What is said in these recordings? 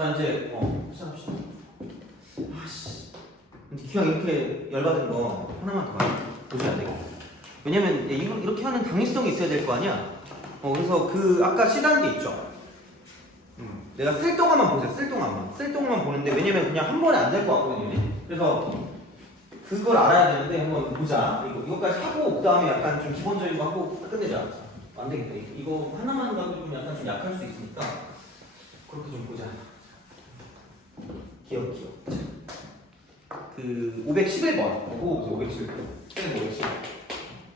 자 이제 시작합시다. 아씨. 근데 기왕 이렇게 열받은 거 하나만 더 보셔야 돼. 왜냐면 이렇게 하는 당위성이 있어야 될 거 아니야. 그래서 그 아까 C단계 있죠. 내가 쓸 동안만 보세요. 쓸 동안만 보는데 왜냐면 그냥 한 번에 안 될 것 같거든요. 그래서 그걸 알아야 되는데 한번 보자. 이거까지 하고 그 다음에 약간 좀 기본적인 거 하고 끝내자. 안 되겠다. 이거 하나만 가지고 약간 좀 약할 수 있으니까 그렇게 좀 보자. 기억. 그 511번. 511번.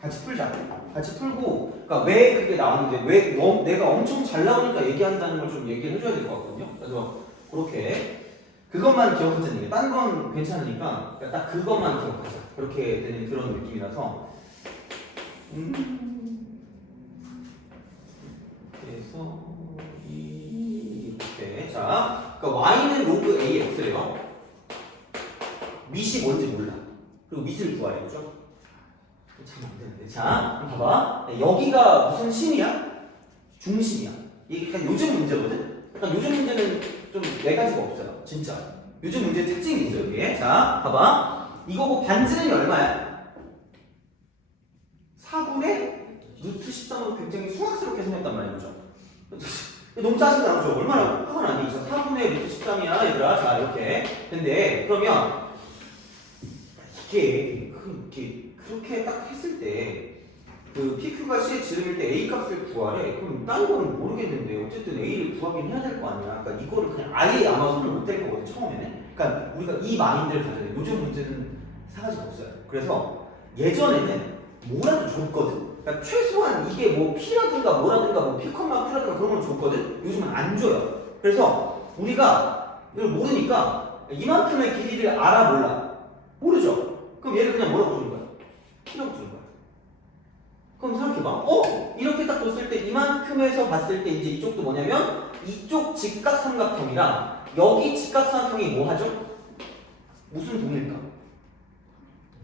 같이 풀자. 같이 풀고, 그러니까 왜 그게 나왔는지, 왜 내가 엄청 잘 나오니까 얘기한다는 걸 좀 얘기를 해줘야 될 것 같거든요. 그래서 그렇게 그것만 기억하자는 얘기. 딴 건 괜찮으니까 딱 그것만 기억하자. 그렇게 되는 그런 느낌이라서. 그래서 이렇게 자, 그러니까 y는 로그 ax래요. 밑이 뭔지 몰라. 그리고 밑을 구하래, 그죠? 참 안되는데. 자, 그럼 봐봐. 여기가 무슨 심이야? 중심이야. 이게 약간 요즘 문제거든? 약간 요즘 문제는 좀 네 가지가 없어요. 진짜. 요즘 문제 특징이 있어요, 여기에. 자, 봐봐. 이거고 반지름이 얼마야? 4분의 루트 13으로 굉장히 숭악스럽게 생겼단 말이죠. 너무 짜증나, 죠 얼마나 화가 나니? 4분의 루트 13이야, 얘들아. 자, 이렇게. 근데, 그러면, 이게 그렇게 딱 했을 때 그 PQ가 C의 지름일 때 A 값을 구하래. 그럼 다른 거는 모르겠는데 어쨌든 A를 구하긴 해야 될 거 아니야. 그러니까 이거를 그냥 아예 아마 손을 못 댈 거거든 처음에는. 그러니까 우리가 이 마인드를 가져야 돼. 요즘 문제는 사가지가 없어요. 그래서 예전에는 뭐라도 줬거든. 그러니까 최소한 이게 뭐 P라든가 뭐라든가 뭐 P, Q라든가 그런 걸 줬거든. 요즘은 안 줘요. 그래서 우리가 이걸 모르니까 이만큼의 길이를 알아 몰라. 모르죠. 그럼 얘를 그냥 뭐라고 주는 거야? P라고 주는 거야. 그럼 생각해봐. 이렇게 딱 뒀을 때 이만큼에서 봤을 때 이제 이쪽도 뭐냐면 이쪽 직각삼각형이랑 여기 직각삼각형이 뭐 하죠? 무슨 동일까?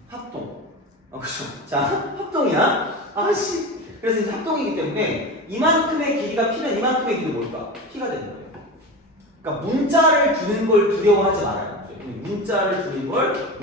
합동. 그렇죠. 자, 합동이야. 아씨. 그래서 이제 합동이기 때문에 이만큼의 길이가 P면 이만큼의 길이 뭘까? P가 되는 거예요. 그러니까 문자를 두는 걸 두려워하지 말아요. 문자를 두는 걸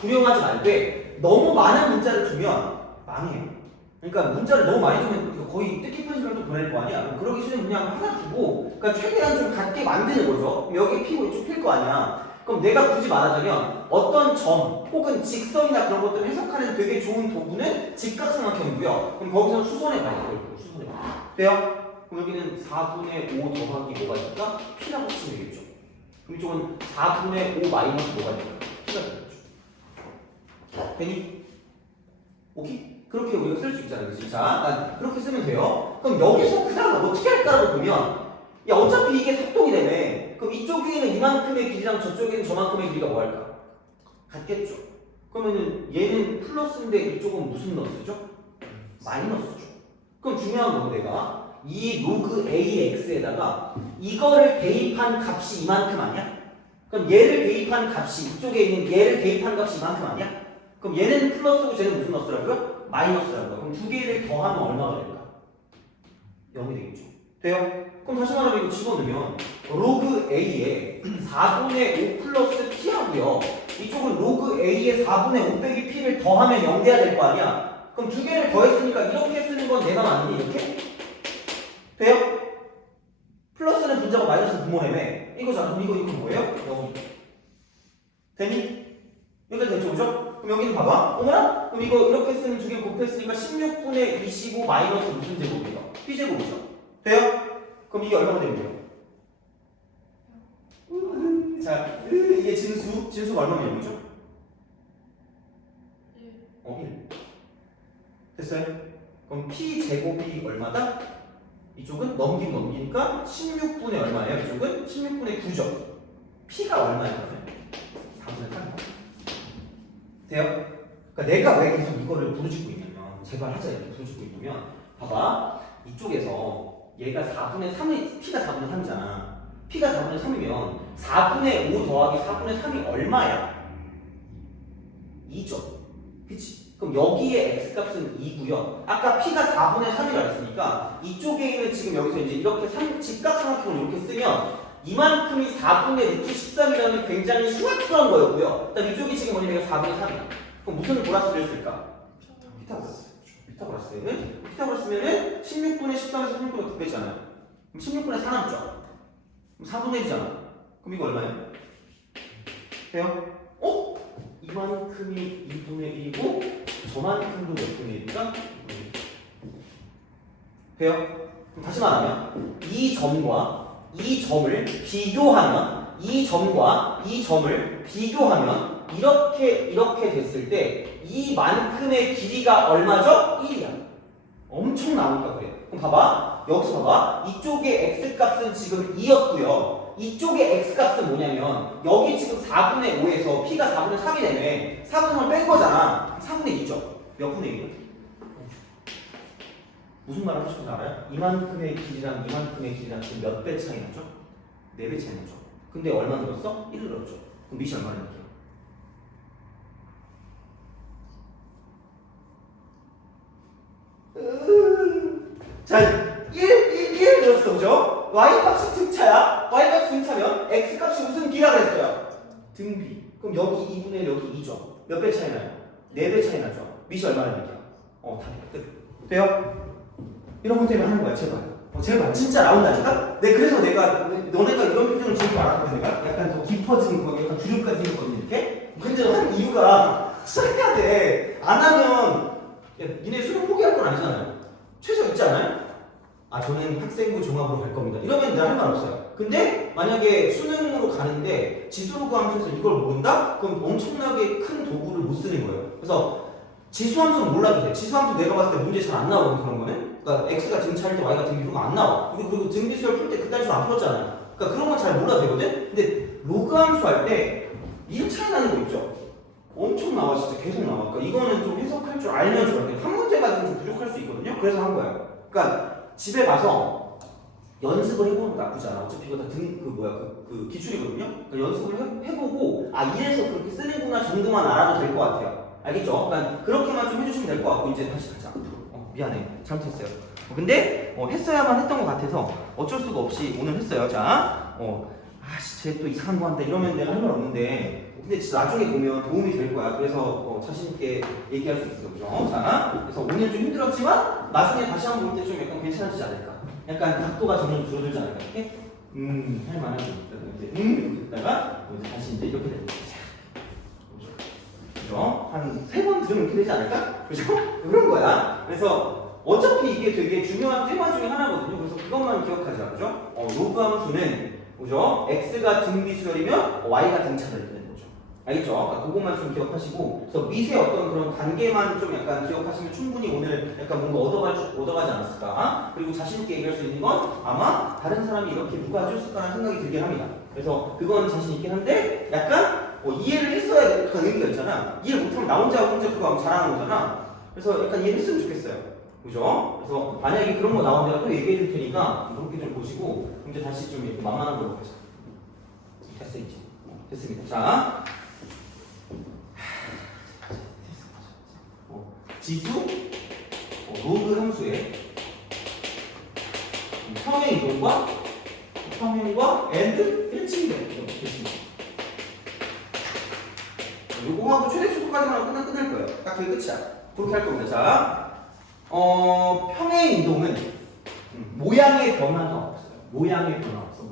두려워하지 말되 너무 많은 문자를 두면 망해요. 그러니까 문자를 너무 많이 두면 거의 뜻깊은 시간을 또 보낼 거 아니야. 그러기 싫으면 그냥 하나 두고 그러니까 최대한 좀 같게 만드는 거죠. 여기 P고 이쪽 P일 거 아니야. 그럼 내가 굳이 말하자면 어떤 점 혹은 직선이나 그런 것들을 해석하는 되게 좋은 도구는 직각삼각형이고요. 그럼 거기서 수선해 봐요. 수선해 봐요. 돼요? 그럼 여기는 4분의 5 더하기 뭐가 있을까? P라고 치면 되겠죠. 그럼 이쪽은 4분의 5 마이너스 뭐가 있을까? P가 되겠죠. 되니? 오케이? 그렇게 우리가 쓸 수 있잖아요. 그치? 자, 그렇게 쓰면 돼요. 그럼 여기서 그 다음 어떻게 할까라고 보면 야 어차피 이게 합동이라며. 그럼 이쪽에는 이만큼의 길이랑 저쪽에는 저만큼의 길이가 뭐 할까? 같겠죠. 그러면은 얘는 플러스인데 이쪽은 무슨 너스죠? 마이너스죠. 그럼 중요한 건 내가 이 로그 AX에다가 이거를 대입한 값이 이만큼 아니야? 그럼 얘를 대입한 값이 이쪽에 있는 얘를 대입한 값이 이만큼 아니야? 그럼 얘는 플러스고 쟤는 무슨 너스라고요? 마이너스라고요. 그럼 두 개를 더하면 얼마가 될까? 0이 되겠죠. 돼요? 그럼 다시 말하면 이거 집어넣으면 로그 A에 4분의 5 플러스 P하고요. 이쪽은 로그 A에 4분의 5 빼기 P를 더하면 0 돼야 될 거 아니야? 그럼 두 개를 더했으니까 이렇게 쓰는 건 내가 맞니? 이렇게? 돼요? 플러스는 분자고 마이너스는 분모라며. 이거잖아. 그럼 이거 뭐예요? 0. 되니? 여기까지 됐죠? 그죠? 그럼 여기는 봐봐. 어머나? 그럼 이거 이렇게 쓰는 두 개 곱했으니까 16분의 25 마이너스 무슨 제곱이에요? P제곱이죠. 돼요? 그럼 이게 얼마가 되는 거예요? 자, 이게 진수가 얼마면 0이죠? 1. 됐어요? 그럼 P제곱이 얼마다? 이쪽은 넘기니까 16분의 얼마예요? 이쪽은 16분의 9죠. P가 얼마예요? 4분의 8. 돼요? 그러니까 내가 왜 계속 이거를 부르짖고 있냐면 제발 하자 이렇게 부르짖고 있냐면 봐봐. 이쪽에서 얘가 4분의 3이 P가 4분의 3이잖아. P가 4분의 3이면 4분의 5 더하기 4분의 3이 얼마야? 2죠. 그치? 그럼 여기에 X값은 2고요. 아까 P가 4분의 3이라 했으니까 이쪽에 있는 지금 여기서 이제 이렇게 직각삼각형을 이렇게 쓰면 이만큼이 4분의 루트 13이라는 굉장히 수학스러운 거였고요. 그다음 이쪽이 지금 뭐냐면 4분의 3이야. 그럼 무슨 보라스를 쓸까? 피타고라스. 피타고라스면은 16분의 13에서 16분의 9배잖아요. 그럼 16분의 4 남죠? 그럼 4분의 1이잖아. 그럼 이거 얼마예요? 돼요? 이만큼이 2분의 1이고 저만큼도 몇 분의 1일까? 돼요? 그럼 다시 말하면 이 점과 이 점을 비교하면 이 점과 이 점을 비교하면 이렇게 됐을 때 이만큼의 길이가 얼마죠? 1이야. 엄청 나오니까 그래. 그럼 봐봐. 여기서 봐봐. 이쪽의 x값은 지금 2였고요. 이쪽의 x값은 뭐냐면 여기 지금 4분의 5에서 p가 4분의 3이 되네. 4분의 3을 뺀 거잖아. 4분의 2죠. 몇 분의 1이요? 무슨 말을 하시는 줄 알아요? 이만큼의 길이랑 이만큼의 길이랑 지금 몇 배 차이 나죠? 4배 차이 나죠. 근데 얼마 늘었어? 1 늘었죠. 그럼 밑이 얼마나 늘게요? 자, 1 늘었어, 그죠? y값이 등차야. y값이 등차면 x값이 무슨 비라 그랬어요? 등비. 그럼 여기 2분의 1, 여기 2죠. 몇 배 차이 나요? 4배 차이 나죠. 밑이 얼마나 늘게요? 다 끝. 돼요? 이런 것 때문에 하는 거야, 제발. 제발, 진짜 나온다니까? 그래서 내가, 너네가 이런 표정을 지을 줄 알았거든, 내가? 약간 더 깊어진 거, 약간 주름까지 생겼거든, 이렇게? 근데 한 이유가, 진짜 해야 돼. 안 하면, 야, 니네 수능 포기할 건 아니잖아요. 최저 있지 않아요? 저는 학생부 종합으로 갈 겁니다. 이러면 내가 할 말 없어요. 근데, 만약에 수능으로 가는데, 지수로그 함수에서 이걸 모른다? 그럼 엄청나게 큰 도구를 못 쓰는 거예요. 그래서, 지수함수는 몰라도 돼. 지수함수 내가 봤을 때 문제 잘 안 나오거든, 그런 거는. 그러니까 x가 등차일 때 y가 등비수가 안 나와. 그리고 등비수를 풀 때 그딴 식으로 안 풀었잖아요. 그러니까 그런 건 잘 몰라도 되거든. 근데 로그 함수 할 때 1 차이 나는 거 있죠. 엄청 나와, 진짜 계속 나와. 그러니까 이거는 좀 해석할 줄 알면 좋아요. 한 문제가 좀 부족할 수 있거든요. 그래서 한 거예요. 그러니까 집에 가서 연습을 해보는 거 나쁘지 않아. 어차피 이거 다 그 기출이거든요. 그러니까 연습을 해보고 이래서 그렇게 쓰는구나 정도만 알아도 될 것 같아요. 알겠죠? 그러니까 그렇게만 좀 해주시면 될 것 같고 이제 다시 가자. 미안해, 잘못했어요. 근데 했어야만 했던 것 같아서 어쩔 수가 없이 오늘 했어요. 자, 쟤 또 이상한 거 한다 이러면 내가 할 말 없는데 근데 진짜 나중에 보면 도움이 될 거야. 그래서 자신 있게 얘기할 수 있어, 그죠? 자, 그래서 오늘 좀 힘들었지만 나중에 다시 한번 볼 때 좀 약간 괜찮아지지 않을까? 약간 각도가 점점 줄어들지 않을까? 이렇게 할 만한 게 있다가 이렇게 했다가 이제 다시 이제 이렇게 되는 거죠. 그죠? 한 3번 들으면 이렇게 되지 않을까? 그죠? 그런 거야. 그래서 어차피 이게 되게 중요한 테마 중에 하나거든요. 그래서 그것만 기억하자. 그죠? 로그 함수는 그죠? x가 등비수열이면 y가 등차를 되는 거죠. 알겠죠? 그러니까 그것만 좀 기억하시고 그래서 밑에 어떤 그런 단계만 좀 약간 기억하시면 충분히 오늘 약간 뭔가 얻어가지 않았을까? 그리고 자신있게 얘기할 수 있는 건 아마 다른 사람이 이렇게 누가 해줬을까라는 생각이 들긴 합니다. 그래서 그건 자신 있긴 한데 약간 이해를 했어야 그 의미가 있잖아. 이해를 못하면 나 혼자 그거 잘하는 거잖아. 그래서 약간 이해를 했으면 좋겠어요. 그죠? 그래서 만약에 그런 거 나오면 내가 또 얘기해 줄 테니까 그렇게 좀 보시고 이제 다시 좀 이렇게 만만한 걸로 가자. 됐어 이제. 됐습니다. 자, 지수 로그 함수의 평행 이동과 and 일치인데 됐습니다. 요거 하고 최대 초속까지만 끝날 거예요. 딱 그게 끝이야. 그렇게 할 겁니다. 자, 평행 이동은 모양의 변화가 없어요. 모양의 변화 없어.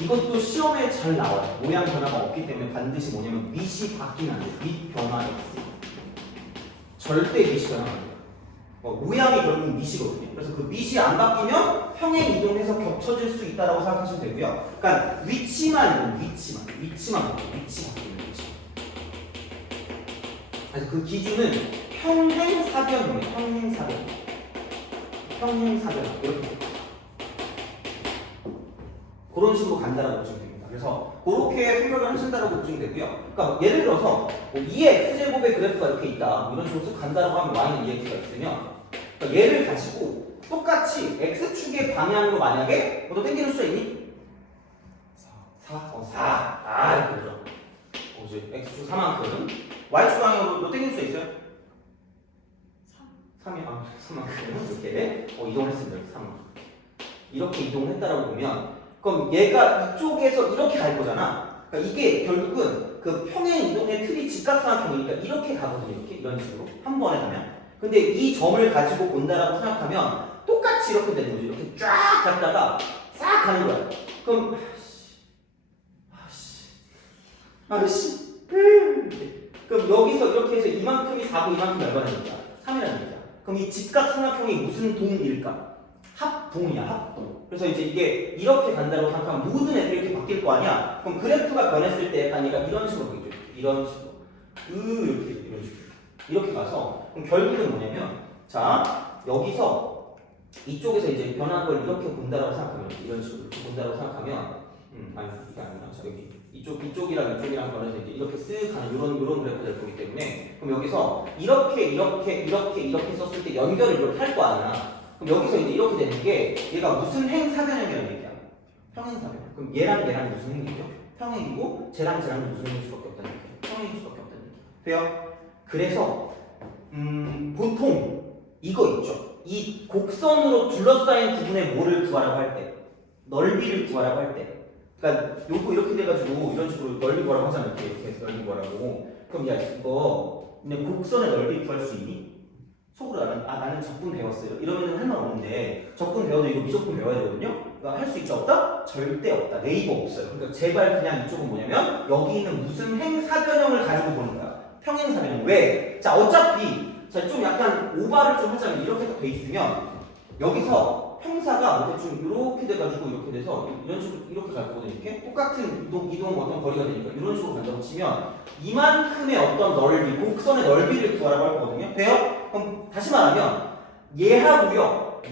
이것도 시험에 잘 나와요. 모양 변화가 없기 때문에 반드시 뭐냐면 밑이 바뀌면 안 돼. 밑 변화 X. 절대 밑이 변화 안 돼요. 모양이 결국 밑이거든요. 그래서 그 밑이 안 바뀌면 평행 이동해서 겹쳐질 수 있다라고 생각하시면 되고요. 그러니까 위치만 바뀌는 위치. 그래서 그 기준은 평행사변이에요. 평행사변 이렇게 그런 식으로 간다라고 보시면 됩니다. 그래서 그렇게 생각을 하신다라고 보시면 되고요. 그러니까 예를 들어서 2의 x제곱의 그래프가 이렇게 있다. 이런 식으로 쓱 간다라고 하면 y는 2x가 있으면 그러니까 얘를 가지고 똑같이 x축의 방향으로 만약에 너 땡기는 숫자 있니? 4. 이렇게 되죠. 이제 x축 4만큼 y축 방향으로 너 땡기는 숫자 있어요? 3이요? 3만큼 이렇게 이동을 했습니다. 3. 이렇게 이동했다라고 보면 그럼 얘가 이쪽에서 이렇게 갈 거잖아. 그러니까 이게 결국은 그 평행 이동의 틀이 직각삼각형이니까 이렇게 가거든요. 이렇게 이런 식으로 한 번에 가면. 근데 이 점을 가지고 본다라고 생각하면 똑같이 이렇게 되는 거죠. 이렇게 쫙 갔다가 싹 가는 거야. 그럼 그럼 여기서 이렇게 해서 이만큼이 4고 이만큼이 얼마나 됩니까? 3이라는 얘기야. 그럼 이 직각삼각형이 무슨 동일까? 합동이야, 합동. 그래서 이제 이게 이렇게 간다고 생각하면 모든 애들이 이렇게 바뀔 거 아니야? 그럼 그래프가 변했을 때 약간 얘가 이런 식으로 보이죠. 이런 식으로. 이렇게, 이런 식으로. 이렇게 가서, 그럼 결국은 뭐냐면, 자, 여기서 이쪽에서 이제 변한 걸 이렇게 본다라고 생각하면, 이런 식으로 이렇게 본다라고 생각하면, 아니, 이게 아니라, 자, 여기. 이쪽이랑 변해서 이제 이렇게 쓱 가는 이런 그래프가 될 거기 때문에, 그럼 여기서 이렇게 썼을 때 연결을 이렇게 할 거 아니야? 그럼 여기서 이제 이렇게 되는 게 얘가 무슨 행사변형이라는 얘기야? 평행사변형. 그럼 얘랑 무슨 행이죠? 평행이고 쟤랑 무슨 행일 수밖에 없다는 얘기야. 평행일 수밖에 없다는 얘기야. 돼요? 그래서 보통 이거 있죠. 이 곡선으로 둘러싸인 부분의 뭐를 구하라고 할 때, 넓이를 구하라고 할 때, 그러니까 요거 이렇게 돼가지고 이런 식으로 넓이 구하라고 하잖아. 이렇게 해서 넓이 구하라고. 그럼 야 이거 그냥 곡선의 넓이 구할 수 있니? 속으로 나는 적분 배웠어요. 이러면 할 말 없는데 적분 배워도 이거 미적분 배워야 되거든요. 그러니까 할 수 있다 없다? 절대 없다. 네이버 없어요. 그러니까 제발 그냥 이쪽은 뭐냐면 여기 있는 무슨 행사변형을 가지고 보는 거야. 평행사변형. 왜? 자 어차피 자 좀 약간 오바를 좀 하자면 이렇게 딱 돼 있으면 여기서 평사가 뭐 대충 이렇게 돼가지고 이렇게 돼서 이런 식으로 이렇게 갈 거거든요. 이렇게 똑같은 이동 어떤 거리가 되니까 이런 식으로 간다고 치면 이만큼의 어떤 넓이, 곡선의 넓이를 구하라고 할 거거든요. 돼요? 그럼 다시 말하면 얘하고요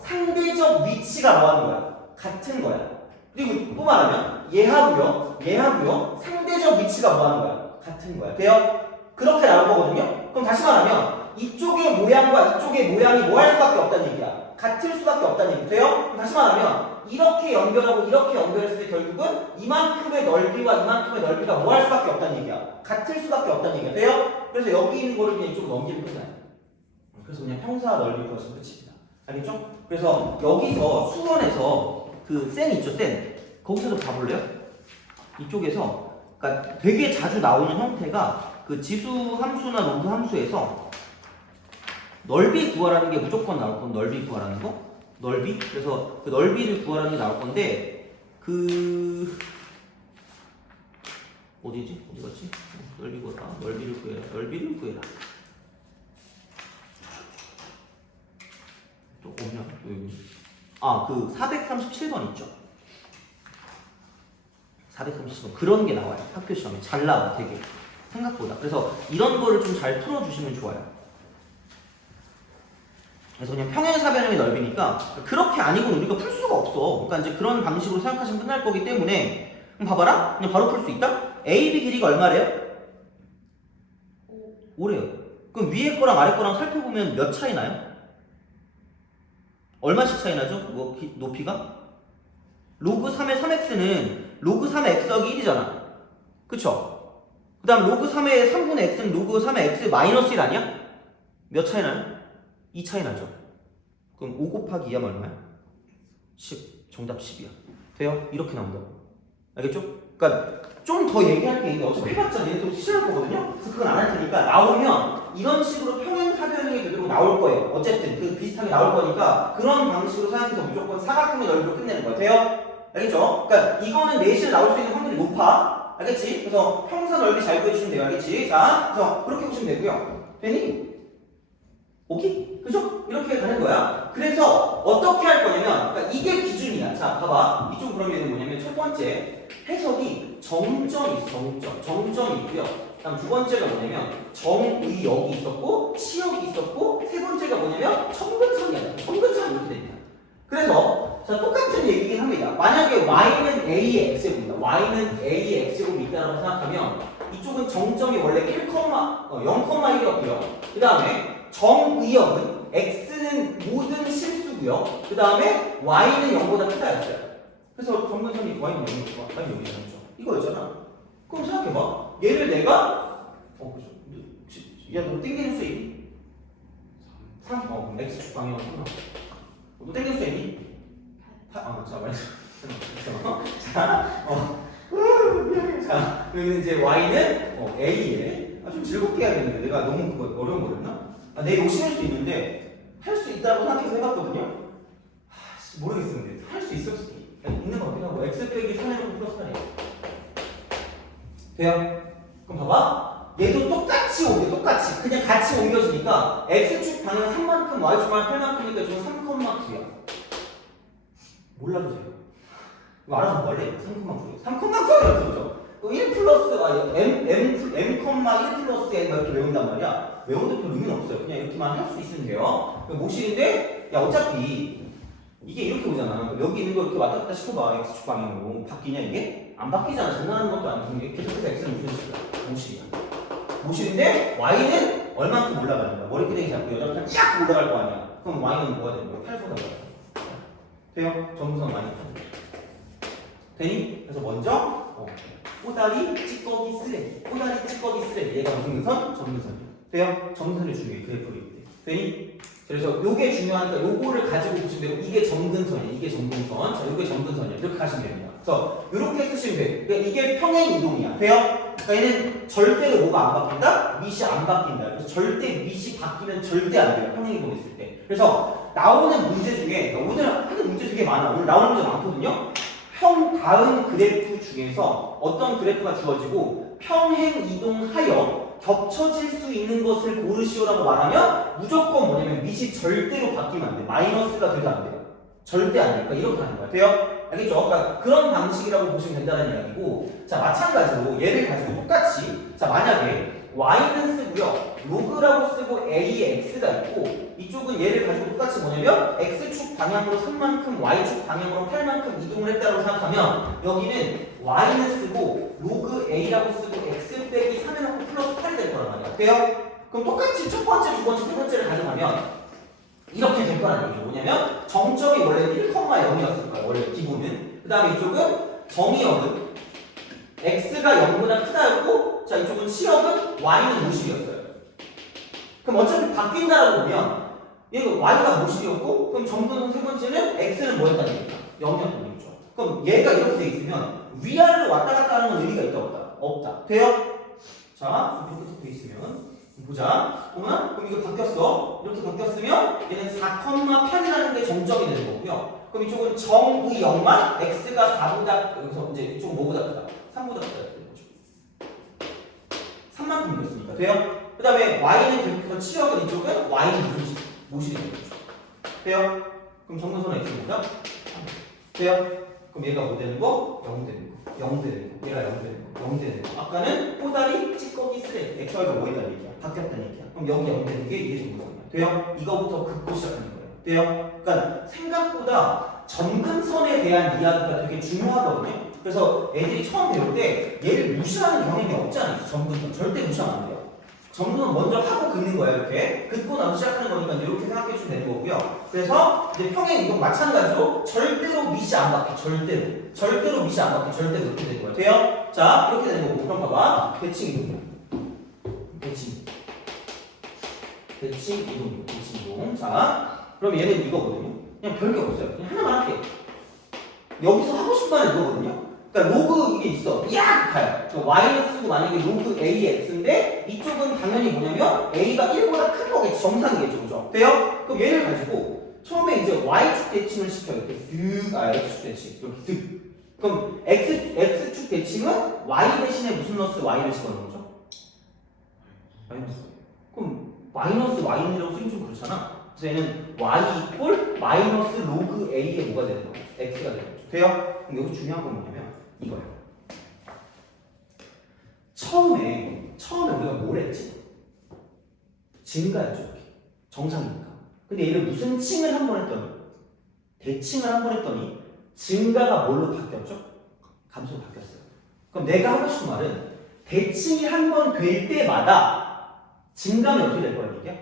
상대적 위치가 뭐하는 거야? 같은 거야. 그리고 또 말하면 얘하고요 상대적 위치가 뭐하는 거야? 같은 거야. 돼요? 그렇게 나올 거거든요. 그럼 다시 말하면 이쪽의 모양과 이쪽의 모양이 뭐 할 수밖에 없다는 얘기야. 같을 수밖에 없다는 얘기. 돼요? 그럼 다시 말하면 이렇게 연결하고 이렇게 연결했을 때 결국은 이만큼의 넓이와 이만큼의 넓이가 뭐 할 수밖에 없다는 얘기야. 같을 수밖에 없다는 얘기야. 돼요? 그래서 여기 있는 거를 그냥 이쪽으로 넘기면 끝나요. 그래서 그냥 평사 넓이 구하시면 끝입니다. 알겠죠? 그래서 여기서 수원에서 그 센 있죠, 센. 거기서도 봐볼래요? 이쪽에서 그러니까 되게 자주 나오는 형태가 그 지수 함수나 로그 함수에서 넓이 구하라는 게 무조건 나올 건 넓이 구하라는 거? 넓이? 그래서 그 넓이를 구하라는 게 나올 건데 어디지? 어디 갔지? 넓이 구하라. 넓이를 구해라. 넓이를 구해라. 또 없냐? 그 437번 있죠? 437번 그런 게 나와요. 학교 시험에 잘 나와 되게 생각보다. 그래서 이런 거를 좀 잘 풀어주시면 좋아요. 그래서 그냥 평행사변형의 넓이니까 그렇게 아니고는 우리가 풀 수가 없어. 그러니까 이제 그런 방식으로 생각하시면 끝날 거기 때문에 그럼 봐봐라. 그냥 바로 풀 수 있다? AB 길이가 얼마래요? 5래요. 그럼 위에 거랑 아래 거랑 살펴보면 몇 차이 나요? 얼마씩 차이 나죠? 뭐 높이가? 로그 3의 3x는 로그 3의 x 더하기 1이잖아. 그쵸? 그 다음 로그 3의 3분의 x는 로그 3의 x 마이너스 1 아니야? 몇 차이 나요? 2 차이 나죠? 그럼 5 곱하기 2하면 얼마야? 10. 정답 10이야. 돼요? 이렇게 나온다고. 알겠죠? 그러니까 좀 더 얘기할 게 있는데 어차피 해봤자 얘네도 싫어할 거거든요? 그래서 그건 안 할 테니까 나오면 이런 식으로 평행사변형이 되도록 나올 거예요. 어쨌든 그 비슷하게 나올 거니까 그런 방식으로 생각해서 무조건 사각형의 넓이로 끝내는 거야. 돼요? 알겠죠? 그러니까 이거는 내신에 나올 수 있는 확률이 높아. 알겠지? 그래서 평사 넓이 잘 구해주시면 돼요. 알겠지? 자, 그래서 그렇게 보시면 되고요. 되니? 오케이? 그죠? 이렇게 가는 거야. 그래서 어떻게 할 거냐면, 그러니까 이게 기준이야. 자, 봐봐. 이쪽 그러면 뭐냐면 첫 번째 해석이 정점이 있어. 정점이 있고요. 다음 두 번째가 뭐냐면 정의 여기 있었고 치역이 있었고 세 번째가 뭐냐면 천근선이야. 천근선이 이렇게 됩니다. 그래서 자 똑같은 얘기긴 합니다. 만약에 y는 a의 x제곱입니다. y는 a의 x제곱이 있다고 생각하면 이쪽은 정점이 원래 0,1이었고요. 그 다음에 정의역은 x는 모든 실수고요. 그 다음에 y는 0보다 크다였어요. 그래서 정근선이 y는 0보다 y는 0이잖아. 이거였잖아. 그럼 생각해봐. 얘를 내가 야 너 땡기는 수 있니? 3? x 방향 너 땡기는 수 있니? 자, 말이죠. 자, 여기는 이제 y는 a에 좀 즐겁게 해야겠는데 내가 너무 그거 어려운 거였나? 내 욕심일 수 있는데 할 수 있다고 생각해서 해봤거든요. 모르겠는데 할 수 있을 수도 있는 거 같기도 하고 x 빼기 3의 플러스 8이에요. 돼요? 그럼 봐봐. 얘도 똑같이 똑같이 그냥 같이 옮겨주니까 x축 방향 3만큼 y축 방향 8만큼이니까 좀 3,9야. 몰라도 돼요. 이거 알아서 뭐 할래? 3,9. 3,9가 이렇죠. 1 플러스 m, 1 플러스 n 이렇게 외운단 말이야. 외워도 별 의미는 없어요. 그냥 이렇게만 할 수 있으면 돼요. 모실인데 야 어차피 이게 이렇게 오잖아. 여기 있는 거 이렇게 왔다 갔다 시켜봐. x축 방향으로 바뀌냐 이게? 안 바뀌잖아. 장난하는 것도 아니고 계속해서 x는 무슨 식이야? 모실이야. 모실인데 y는 얼만큼 올라가는 거야. 머리끄댕이 잡고 여자부터 쫙 올라갈 거 아니야. 그럼 y는 뭐가 되는 거야? 8보다 거야. 돼요? 점선 많이 되니? 그래서 먼저 꼬다리 찌꺼기 쓰레기. 꼬다리 찌꺼기 쓰레기. 얘가 무슨 선? 점근선이야. 돼요? 점근선이 중요해. 그래프를 이때. 되니? 그래서 요게 중요하니까 요거를 가지고 보시면 되고 이게 점근선이야. 이게 점근선. 자, 요게 점근선이야. 이렇게 가시면 됩니다. 그래서 이렇게 쓰시면 돼. 그러니까 이게 평행 이동이야. 돼요? 그러니까 얘는 절대로 뭐가 안 바뀐다? 밑이 안 바뀐다. 그래서 절대 밑이 바뀌면 절대 안 돼요. 평행 이동 있을 때. 그래서 나오는 문제 중에 그러니까 오늘 하는 문제 되게 많아. 오늘 나오는 문제 많거든요. 다음 그래프 중에서 어떤 그래프가 주어지고 평행 이동하여 겹쳐질 수 있는 것을 고르시오라고 말하면 무조건 뭐냐면 밑이 절대로 바뀌면 안 돼. 마이너스가 돼도 안 돼요. 절대 안 돼. 그러니까 이렇게 하는 거야. 돼요? 알겠죠? 그러니까 그런 방식이라고 보시면 된다는 이야기고, 자 마찬가지로 얘를 가지고 똑같이 자 만약에 y는 쓰고요 로그라고 쓰고 a에 x가 있고 이쪽은 얘를 가지고 똑같이 뭐냐면 x축 방향으로 3만큼 y축 방향으로 8만큼 이동을 했다고 생각하면 여기는 y는 쓰고 로그 a라고 쓰고 x 빼기 3해놓고 플러스 8이 될 거란 말이야. 돼요? 그럼 똑같이 첫 번째, 두 번째, 세 번째를 가져가면 이렇게 될 거라는 얘기죠. 뭐냐면 정점이 원래 1,0이었을 거야. 원래 기본은. 그 다음에 이쪽은 정의역은 x가 0보다 크다였고 자 이쪽은 시역은 y는 50이었어요. 그럼 어차피 바뀐다라고 보면 얘가 y가 50이었고 그럼 정근선 세 번째는 x는 뭐였다는 얘기야? 0이었다는 얘기죠. 그럼 얘가 이렇게 돼 있으면 위아래로 왔다 갔다 하는 건 의미가 있다 없다? 없다. 돼요? 자 이렇게 돼 있으면 보자. 그럼 이거 바뀌었어. 이렇게 바뀌었으면 얘는 4,8이라는 게 정점이 되는 거고요. 그럼 이쪽은 정의 0만 x가 4보다 여기서 이제 이쪽은 뭐보다 크다? 3보다 크다 되는 거죠. 3만큼 됐으니까 돼요? 그 다음에 y는 계속해서 치역은 이쪽은 y는 무슨 모실이 되는 거죠. 돼요? 그럼 정근선은 x보다 돼요? 그럼 얘가 뭐 되는 거? 0 되는 거. 0 되는 거. 얘가 0 되는 거. 0 되는 거. 아까는 꼬다리 찌꺼기 쓰레기. xy가 뭐 있다는 얘기야? 바뀌었다는 얘기야. 그럼 여기 0 되는 게 이게 정근선이야. 돼요? 이거부터 긋고 시작하는 거예요. 돼요? 그러니까 생각보다 점근선에 대한 이야기가 되게 중요하거든요. 그래서 애들이 처음 배울 때 얘를 무시하는 경향이 없지 않아요. 점근선 절대 무시하면 안 돼요. 점근선 먼저 하고 긋는 거예요. 이렇게 긋고 나서 시작하는 거니까 이렇게 생각해 주면 되는 거고요. 그래서 이제 평행 이동 마찬가지로 절대로 밑이 안 바뀌어. 절대로 밑이 안 바뀌어. 절대로 이렇게 되는 거예요. 돼요? 자 이렇게 되는 거고 그럼 봐봐. 대칭 이동. 대칭 이동. 자 그럼 얘는 이거거든요. 그냥 별게 없어요. 그냥 하나만 할게. 여기서 하고 싶은 말은 이거거든요. 그러니까 로그 이게 있어. 야! 가요. y는 쓰고 만약에 로그 a x인데 이쪽은 당연히 뭐냐면 a가 1보다 큰 거겠지. 정상이겠죠. 그죠? 돼요? 그럼 얘를 가지고 처음에 이제 y축 대칭을 시켜요. 이렇게 쓱, x축 대칭. 이렇게 쓱. 그럼 x축 대칭은 y 대신에 무슨 넣었어? y를 집어넣는 거죠? 마이너스. 그럼 마이너스 y는이라고 쓰긴 좀 그렇잖아. 그래서 얘는 y 이퀄 마이너스 로그 a에 뭐가 되는 거야? x가 되는 거죠. 돼요? 그럼 여기서 중요한 건 뭐냐면 이거예요. 처음에 우리가 뭘 했지? 증가였죠. 이렇게. 정상이니까. 근데 얘를 무슨 칭을 한 번 했더니 대칭을 한 번 했더니 증가가 뭘로 바뀌었죠? 감소로 바뀌었어요. 그럼 내가 하고 싶은 말은 대칭이 한 번 될 때마다 증가는 어떻게 될 거란 얘기야?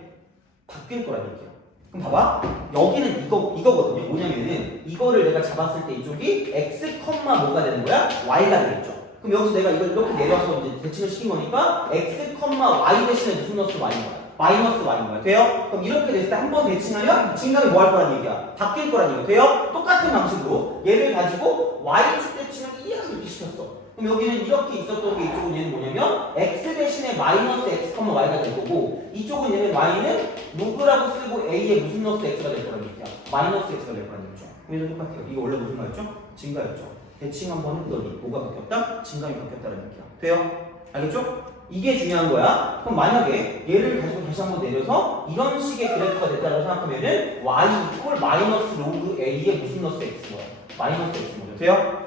바뀔 거란 얘기야. 그럼 봐봐. 여기는 이거거든요. 뭐냐면은 이거를 내가 잡았을 때 이쪽이 x, 뭐가 되는 거야? y가 되겠죠. 그럼 여기서 내가 이걸 이렇게 내려서 이제 대칭을 시킨 거니까 x, y 대신에 무슨 넣었어? y인 거야. 마이너스 y인 거야. 돼요? 그럼 이렇게 됐을 때 한 번 대칭하면 증감이 뭐 할 거란 얘기야? 바뀔 거란 얘기야. 돼요? 똑같은 방식으로 얘를 가지고 y축 대칭을 이렇게 시켰어. 그럼 여기는 이렇게 있었던 게 이쪽은 얘는 뭐냐면 x 대신에 마이너스 x, y가 될 거고 이쪽은 얘는 y는 로그라고 쓰고 a에 무슨 넣었어 x가 될 거란 얘기야. 마이너스 x가 될 거란 얘기죠. 그래서 똑같아요. 이거 원래 무슨 말이죠? 증가였죠. 대칭 한번 했더니 뭐가 바뀌었다? 증감이 바뀌었다는 얘기야. 돼요? 알겠죠? 이게 중요한 거야. 그럼 만약에 얘를 가지고 다시 한번 내려서 이런 식의 그래프가 됐다고 생각하면은 y 이퀄 마이너스 로그 a에 무슨 넣었어 x 뭐야? 마이너스 x 뭐죠? 돼요?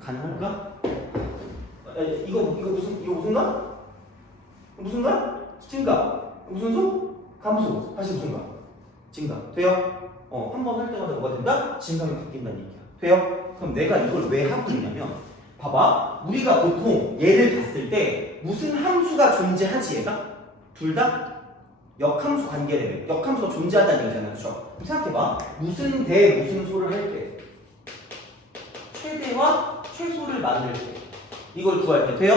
가능할까? 이거 무슨가? 무슨가? 증가. 무슨 수? 감소. 다시 무슨가? 증가. 돼요? 한 번 할 때마다 뭐가 된다? 증감이 바뀐다는 얘기야. 돼요? 그럼 내가 이걸 왜 하고 있냐면 봐봐. 우리가 보통 얘를 봤을 때 무슨 함수가 존재하지 얘가? 둘 다? 역함수 관계래요. 역함수가 존재한다는 얘기잖아. 그쵸? 생각해봐. 무슨 대 무슨 소를 할 때 최대와 최소를 만들 때 이걸 구할 때 돼요?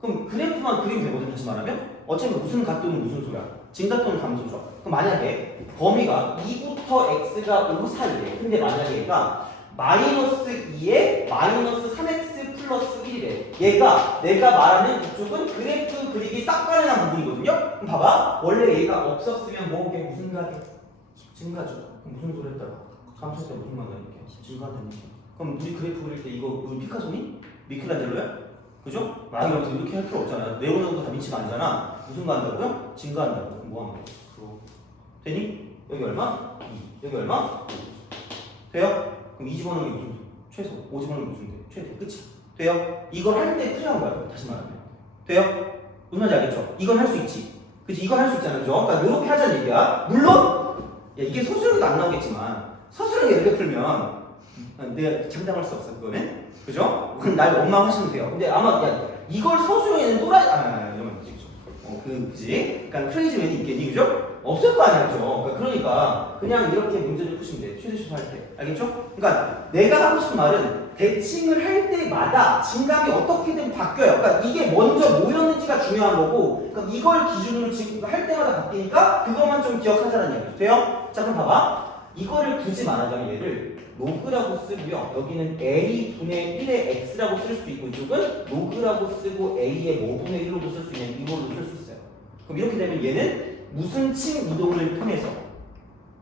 그럼 그래프만 그리면 되거든. 다시 말하면 어차피 무슨 값 또는 무슨 소야? 증가 또는 감소죠. 그럼 만약에 범위가 2부터 x가 5 사이래. 근데 만약에 얘가 마이너스 2에 마이너스 3x 플러스 1이래. 얘가 내가 말하는 이쪽은 그래프 그리기 싹 가능한 부분이거든요. 그럼 봐봐. 원래 얘가 없었으면 뭐게 무슨 가게? 증가죠. 그럼 무슨 소리 했다가 감소할 때 무슨 말이야? 증가한다는 얘기야. 그럼 우리 그래프 그릴 때 이거 우리 피카소니? 미켈란젤로야? 그죠? 이러면서 이렇게 할 필요 없잖아. 레오나르도 다빈치가 아니잖아. 무슨 거 한다고요? 증가한다고. 그럼 뭐 하는 거야? 되니? 여기 얼마? 2. 여기 얼마? 5. 돼요? 그럼 2 집어넣는 게 무슨 최소? 5 집어넣는 게 무슨 돼? 최소. 끝이. 돼요? 이걸 할 때 필요한 거야. 다시 말하면. 돼요? 무슨 말인지 알겠죠? 이건 할 수 있지. 그치? 이건 할 수 있잖아. 그죠? 그러니까 이렇게 하자는 얘기야. 물론 야, 이게 서술형도 안 나오겠지만 서술형이 이렇게 풀면 내가 장담할 수 없어 그거는. 그죠? 그럼 날 원망하시면 돼요. 근데 아마 야 이걸 서술형에는 또라이 이러면 그죠? 그지? 그러니까 크레이지맨이 있겠니? 그죠? 없을 거 아니야, 그죠? 그러니까 그냥 이렇게 문제를 푸시면 돼. 최대수할 때. 알겠죠? 그러니까 내가 하고 싶은 말은 대칭을 할 때마다 증감이 어떻게든 바뀌어요. 그러니까 이게 먼저 뭐였는지가 중요한 거고, 그러니까 이걸 기준으로 지금 할 때마다 바뀌니까 그것만 좀 기억하자는 얘기죠. 돼요? 자, 그럼 봐봐. 이거를 굳이 말하자면 얘를 로그라고 쓰고요. 여기는 a분의 1의 x라고 쓸 수도 있고, 이쪽은 로그라고 쓰고 a의 뭐분의 1로도 쓸 수 있는 이걸로 쓸 수 있어요. 그럼 이렇게 되면 얘는 무슨 칭 이동을 통해서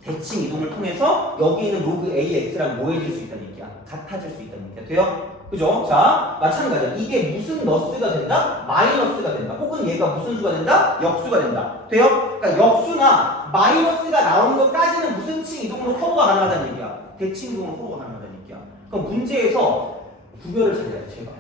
대칭 이동을 통해서 여기 있는 로그 a의 x랑 뭐 해줄 수 있다는 얘기야? 같아질 수 있다는 얘기야. 돼요? 그죠? 자, 마찬가지야. 이게 무슨 너스가 된다? 마이너스가 된다. 혹은 얘가 무슨 수가 된다? 역수가 된다. 돼요? 그러니까 역수나 마이너스가 나오는 것까지는 무슨 칭 이동으로 커버가 가능하다는 얘기야. 대칭 이동으로 커버가 가능하다는 얘기야. 그럼 문제에서 구별을 잘해야 돼. 제발.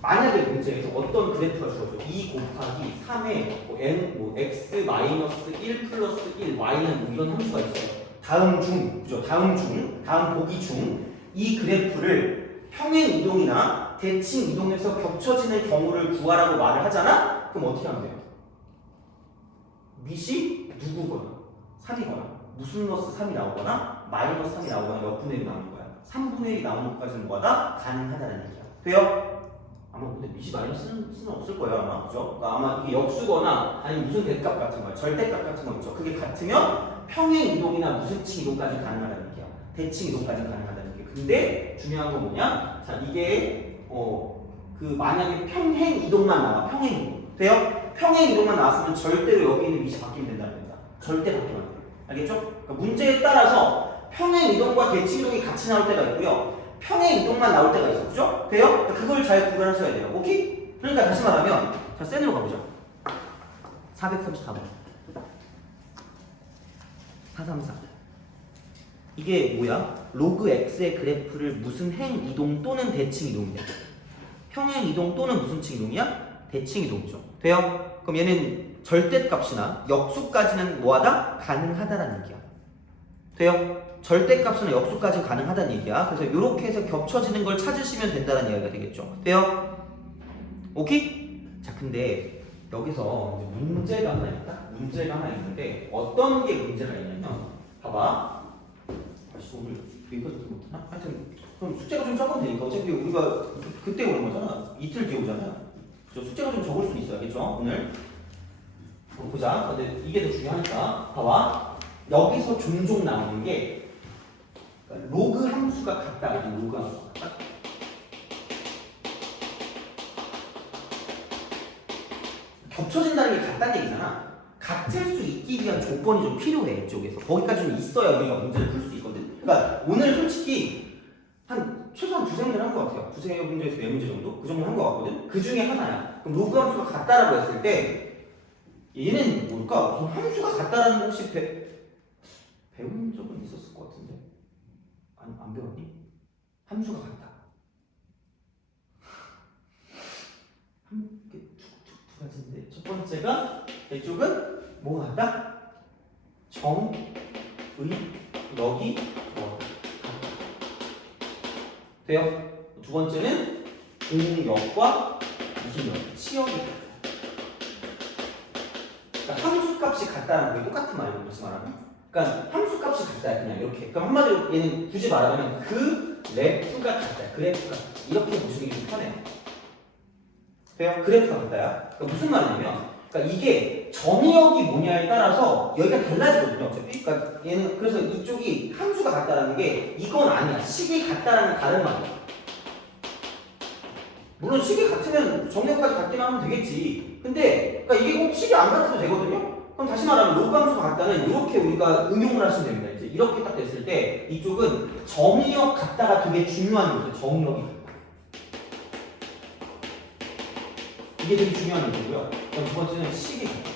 만약에 문제에서 어떤 그래프가 주어져 2 곱하기 3에 n x 마이너스 1 플러스 1 y는 뭐 이런 함수가 있어요. 다음 중, 그죠? 다음 보기 중 이 그래프를 평행 이동이나 대칭 이동에서 겹쳐지는 경우를 구하라고 말을 하잖아? 그럼 어떻게 하면 돼요? 밑이 누구거나 3이거나 무슨 러스 3이 나오거나 마이너스 3이 나오거나 몇 분의 1이 나오는 거야. 3분의 1이 나오는 것까지는 뭐다? 가능하다는 얘기야. 돼요? 아마 근데 밑이 마이너스는 없을 거예요 아마. 그죠? 그러니까 아마 이게 역수거나 아니면 무슨 대값 같은 거, 절대값 같은 거 있죠. 그게 같으면 평행 이동이나 무슨 칭 이동까지 가능하다는 얘기야. 대칭 이동까지 가능하다는 얘기야. 근데 중요한 건 뭐냐? 자, 이게 만약에 평행 이동만 나와. 평행 이동. 돼요? 평행 이동만 나왔으면 절대로 여기 있는 밑이 바뀌면 된다는 겁니다. 절대 바뀌면 안 돼요. 알겠죠? 그러니까 문제에 따라서 평행 이동과 대칭 이동이 같이 나올 때가 있고요. 평행 이동만 나올 때가 있어. 그죠? 돼요? 그러니까 그걸 잘 구별하셔야 돼요. 오케이? 그러니까 다시 말하면 자, 센으로 가보자. 434번. 434. 이게 뭐야? 로그 x의 그래프를 무슨 행 이동 또는 대칭 이동이냐? 평행 이동 또는 무슨 칭 이동이야? 대칭 이동이죠. 돼요? 그럼 얘는 절대값이나 역수까지는 뭐하다? 가능하다라는 얘기야. 돼요? 절대값이나 역수까지는 가능하다는 얘기야. 그래서 이렇게 해서 겹쳐지는 걸 찾으시면 된다는 이야기가 되겠죠. 돼요? 오케이? 자, 근데 여기서 문제가 하나 있다. 문제가 하나 있는데 어떤 게 문제가 있냐면 봐봐. 오늘 여기까지 못하나? 하여튼 그럼 숙제가 좀 적으면 되니까 어차피 우리가 그때 오는 거잖아. 이틀 뒤에 오잖아요. 그죠? 숙제가 좀 적을 수 있어요. 알겠죠? 오늘 보자. 근데 이게 더 중요하니까 봐봐. 여기서 종종 나오는 게 로그 함수가 같다. 로그 함수가 같다. 겹쳐진다는 게 같다는 얘기잖아. 같을 수 있기 위한 조건이 좀 필요해. 이쪽에서 거기까지 좀 있어야 우리가 문제를 풀 수 있거든. 그러니까 오늘 솔직히 한 최소한 두세 문제를 한 것 같아요. 두세 문제에서 네 문제 정도? 그 정도 한 것 같거든. 그 중에 하나야. 그럼 로그 함수가 같다라고 했을 때 얘는 뭘까? 무슨 함수가 같다라는 거 혹시 배운 적은 있었을 것 같은데 안 배웠니? 함수가 같다. 두 가지인데 첫 번째가 이쪽은 뭐가 같다? 정, 의, 력이 같다. 돼요? 두 번째는 공력과 무슨 력? 치역이 같다. 그러니까 함수값이 같다는 게 똑같은 말이에요. 다시 말하면. 그러니까 함수값이 같다. 그냥 이렇게. 그럼 한마디로 얘는 굳이 말하자면 그래프가 같다. 그래프가 같다. 이렇게 보시는 게 좀 편해요. 돼요? 그래프가 같다야. 그러니까 무슨 말이냐면, 그러니까 이게 정의역이 뭐냐에 따라서 여기가 달라지거든요. 어차피. 그러니까 얘는 그래서 이쪽이 함수가 같다라는 게 이건 아니야. 식이 같다라는 다른 말이야. 물론 식이 같으면 정의역까지 같기만 하면 되겠지. 근데 그러니까 이게 꼭 식이 안 같아도 되거든요. 그럼 다시 말하면 로그 함수가 같다는 이렇게 우리가 응용을 하시면 됩니다. 이제 이렇게 딱 됐을 때 이쪽은 정의역 같다가 되게 중요한 거죠. 정의역이 같다. 이게 되게 중요한 거고요. 그럼 두 번째는 식이 같다.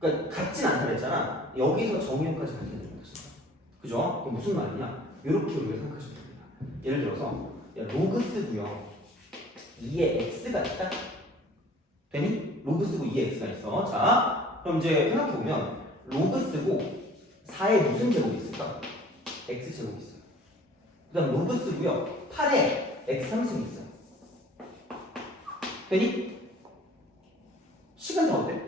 그러니까 같진 않다 그랬잖아. 여기서 정의역까지 같게 되는 거지. 그죠? 그럼 무슨 말이냐? 이렇게 우리가 생각하시면 됩니다. 예를 들어서 로그 쓰고요. 2의 x가 있다? 되니? 로그 쓰고 2의 x가 있어. 자, 그럼 이제 생각해보면 로그 쓰고 4에 무슨 제곱이 있을까? x제곱이 있어요. 그 다음 로그 쓰고요. 8에 x3승이 있어요. 되니? 식은 다 어때?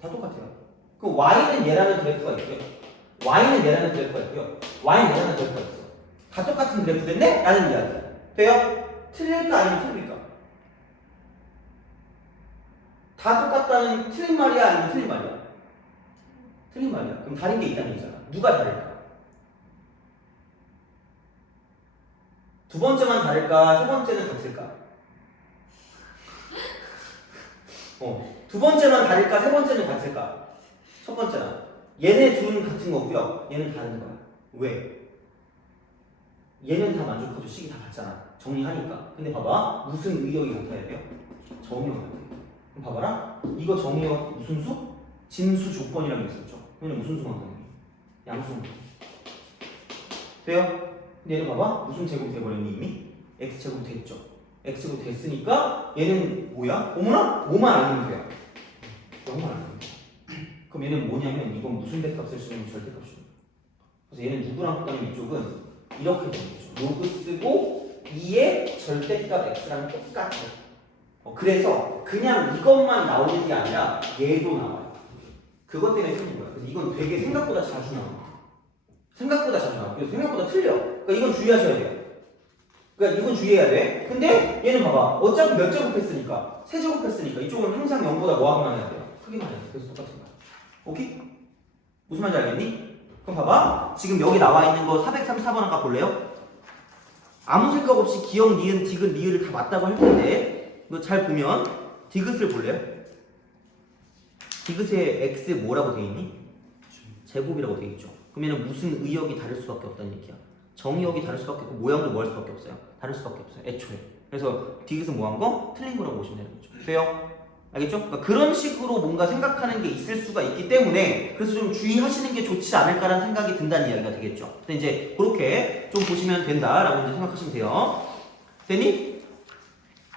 다 똑같아요. 그럼 y는 얘라는 그래프가 있고요. y는 얘라는 그래프가 있고요. y는 얘라는 그래프가 있어. 다 똑같은 그래프 됐네? 라는 이야기야. 돼요? 틀릴까 아니면 틀릴까? 다 똑같다는 틀린 말이야 아니면 틀린 말이야? 틀린 말이야. 그럼 다른 게 있다는 얘기잖아. 누가 다를까? 두 번째만 다를까? 세 번째는 같을까? 두 번째만 다를까? 세 번째는 같을까? 첫 번째는 얘네 둘은 같은 거고요. 얘는 다른 거야. 왜? 얘는 다 만족하죠. 식이 다 같잖아. 정리하니까. 근데 봐봐. 무슨 의역이 같아야 돼요? 정의역 같아야 돼요. 그럼 봐봐라. 이거 정의역 무슨 수? 진수 조건이라고 있었죠. 얘는 무슨 수만 가는 거예요? 양수만 가는 거예요. 돼요? 근데 얘는 봐봐. 무슨 제곱 돼버렸니 이미? x제곱 됐죠. x제곱 됐으니까 얘는 뭐야? 어머나? 5만 아니면 돼요. 0만 아니면 돼요. 그럼 얘는 뭐냐면 이건 무슨 대값을 쓰는 절대값이에요. 그래서 얘는 누구랑 똑같냐면 이쪽은 이렇게 되는 거죠. 로그 쓰고 2의 절대값 x랑 똑같아요. 그래서 그냥 이것만 나오는 게 아니라 얘도 나와요. 그것 때문에 틀린 거야. 그래서 이건 되게 생각보다 자주 나와요. 생각보다 자주 나와요. 그래서 생각보다 틀려. 그러니까 이건 주의하셔야 돼요. 그러니까 이건 주의해야 돼. 근데 얘는 봐봐. 어차피 몇 제곱 했으니까? 세 제곱 했으니까 이쪽은 항상 0보다 뭐하기만 해야 돼요? 크기만 해야 돼. 그래서 똑같은 거야. 오케이? 무슨 말인지 알겠니? 그럼 봐봐. 지금 여기 나와 있는 거 434번 아까 볼래요? 아무 생각 없이 기역, 니은, 디귿, 리을을 다 맞다고 할 텐데 이거 잘 보면 디귿을 볼래요? 디귿에 x 뭐라고 되어 있니? 제곱이라고 되어 있죠. 그러면 무슨 의역이 다를 수밖에 없다는 얘기야. 정의역이 다를 수밖에 없고 모양도 뭐 할 수밖에 없어요. 다를 수밖에 없어요. 애초에. 그래서 디귿은 뭐 한 거? 틀린 거라고 보시면 되는 거죠. 돼요? 알겠죠? 그러니까 그런 식으로 뭔가 생각하는 게 있을 수가 있기 때문에 그래서 좀 주의하시는 게 좋지 않을까라는 생각이 든다는 이야기가 되겠죠. 근데 이제 그렇게 좀 보시면 된다라고 이제 생각하시면 돼요. 되니?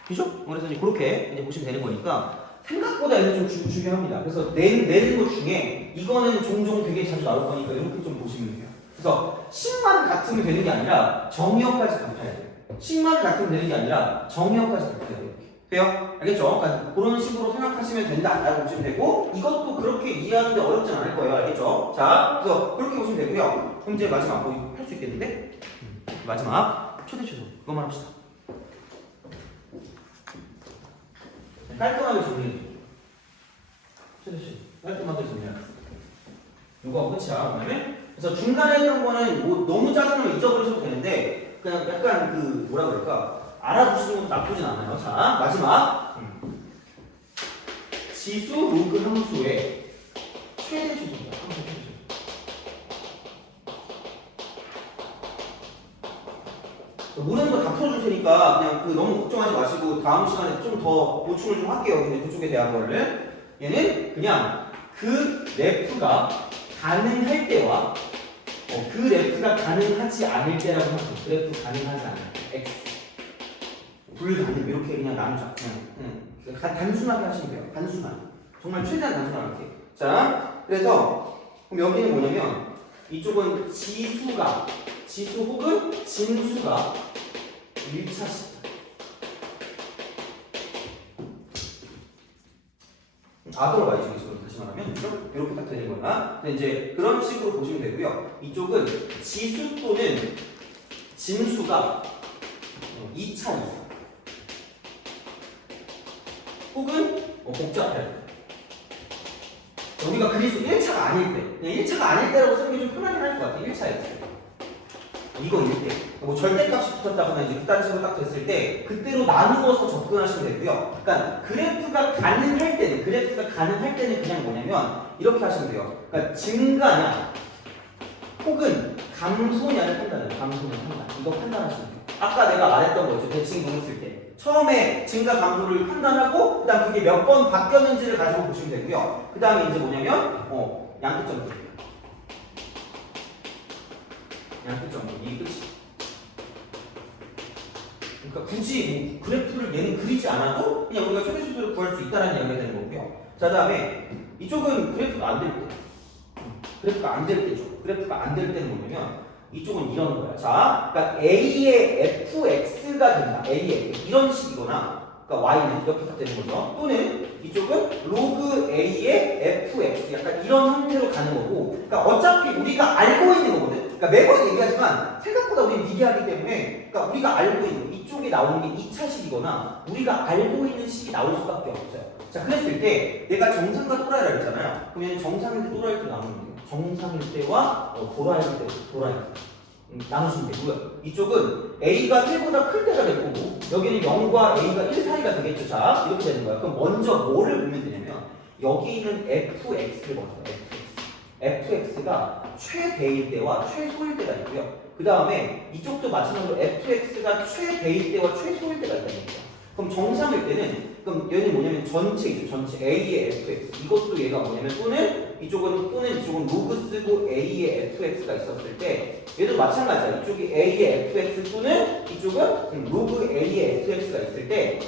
그죠? 그래서 이제 그렇게 이제 보시면 되는 거니까 생각보다 얘는 좀 중요합니다. 그래서 내는 것 중에 이거는 종종 되게 자주 나올 거니까 이렇게 좀 보시면 돼요. 그래서 식만 같으면 되는 게 아니라 정의역까지 같아야 돼요. 식만 같으면 되는 게 아니라 정의역까지 같아야 돼요. 돼요? 알겠죠? 그러니까 그런 식으로 생각하시면 된다라고 보시면 되고 이것도 그렇게 이해하는데 어렵진 않을 거예요. 알겠죠? 자, 그래서 그렇게 보시면 되고요. 그럼 이제 마지막 뭐 할 수 있겠는데? 마지막 최대 최소 그것만 합시다. 깔끔하게 정리해. 깔끔하게 정리해. 이거 끝이야. 그다음에 그래서 중간에 했던 거는 뭐 너무 짜증나면 잊어버리셔도 되는데 그냥 약간 그 뭐라 그럴까 알아두시는 것도 나쁘진 않아요. 자 마지막 지수 로그 함수의 최대 최소입니다. 함수 최대 최소. 모르는 거 다 풀어줄 테니까 그냥 그 너무 걱정하지 마시고 다음 시간에 좀 더 보충을 좀 할게요. 근데 그쪽에 대한 거를 얘는 그냥 그 래프가 가능할 때와 그 래프가 가능하지 않을 때라고 하죠. 그래프 가능하지 않을 때 x 불가능 이렇게 그냥 나누자. 그냥 단순하게 하시면 돼요. 단순하게 정말 최대한 단순하게. 자 그래서 그럼 여기는 뭐냐면 이쪽은 지수 혹은 진수가 1차식. 들어와 있죠. 지금 다시 말하면 이렇게 딱 되는 거야. 근데 이제 그런 식으로 보시면 되고요. 이쪽은 지수 또는 진수가 2차 이상 혹은 복잡할 때. 여기가 그리스 1차가 아닐 때. 그냥 1차가 아닐 때라고 쓰는 게 좀 편하긴 할 것 같아. 1차였어요. 이거 1대. 뭐 절대값이 붙었다거나 이제 그딴 식으로 딱 됐을 때 그때로 나누어서 접근하시면 되고요. 그러니까 그래프가 가능할 때는 그냥 뭐냐면 이렇게 하시면 돼요. 그러니까 증가냐 혹은 감소냐를 판단해요. 감소냐 판단. 이거 판단하시면 돼요. 아까 내가 말했던 거 있죠. 대칭 했을 때 처음에 증가 감소를 판단하고 그다음 그게 몇 번 바뀌었는지를 가지고 보시면 되고요. 그다음에 이제 뭐냐면 양끝점들. 이 끝이. 그러니까 굳이 뭐 그래프를 얘는 그리지 않아도 그냥 우리가 최대 수소를 구할 수 있다는 이야기가 되는 거고요. 자, 다음에 이쪽은 그래프가 안 될 때. 그래프가 안 될 때죠. 그래프가 안 될 때는 뭐냐면 이쪽은 이런 거야. 자, 그러니까 A의 fx가 된다. A의 이런 식이거나 그러니까 y는 이렇게 딱 되는 거죠. 또는 이쪽은 로그 a의 fx 약간 이런 형태로 가는 거고 그러니까 어차피 우리가 알고 있는 거거든. 그러니까 매번 얘기하지만 생각보다 우리는 미개하기 때문에 그러니까 우리가 알고 있는 이쪽에 나오는 게 2차식이거나 우리가 알고 있는 식이 나올 수밖에 없어요. 자 그랬을 때 내가 정상과 또라이라 그랬잖아요. 그러면 정상일 때 또라이일 때 나누는 거예요. 정상일 때와 도라이일 때 도라이일 때 나누시면 되고요. 이쪽은 A가 1보다 클 때가 될 거고 여기는 0과 A가 1 사이가 되겠죠. 자 이렇게 되는 거야. 그럼 먼저 뭐를 보면 되냐면 여기 있는 fx를 먼저 fx가 최대일 때와 최소일 때가 있고요. 그 다음에 이쪽도 마찬가지로 fx가 최대일 때와 최소일 때가 있다는 거죠. 그럼 정상일 때는 그럼 얘는 뭐냐면 전체이죠. 전체 A의 fx 이것도 얘가 뭐냐면 또는 이쪽은 로그 쓰고 A의 fx가 있었을 때 얘도 마찬가지야. 이쪽이 A의 fx 또는 이쪽은 로그 A의 fx가 있을 때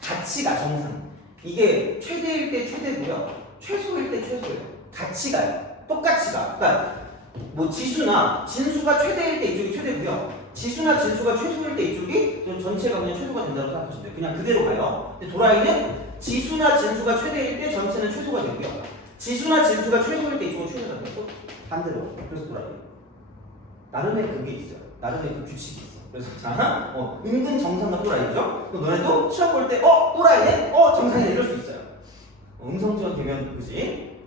가치가 정상. 이게 최대일 때 최대고요. 최소일 때 최소예요. 같이 가요. 똑같이 가. 그러니까 뭐 지수나 진수가 최대일 때 이쪽이 최대고요. 지수나 진수가 최소일 때 이쪽이 전체가 그냥 최소가 된다고 생각하시면 돼요. 그냥 그대로 가요. 근데 도라이는 지수나 진수가 최대일 때 전체는 최소가 되고요. 지수나 진수가 최소일 때 이쪽은 최소가 되고 반대로. 그래서 도라이. 나름의 그게 있어요. 나름의 그 규칙이 있어. 그래서 자, 은근 정상과 또라이죠. 그럼 너네도 시험 볼 때 또라이네? 정상이네 이럴 수 있어요. 음성지원 되면 그지?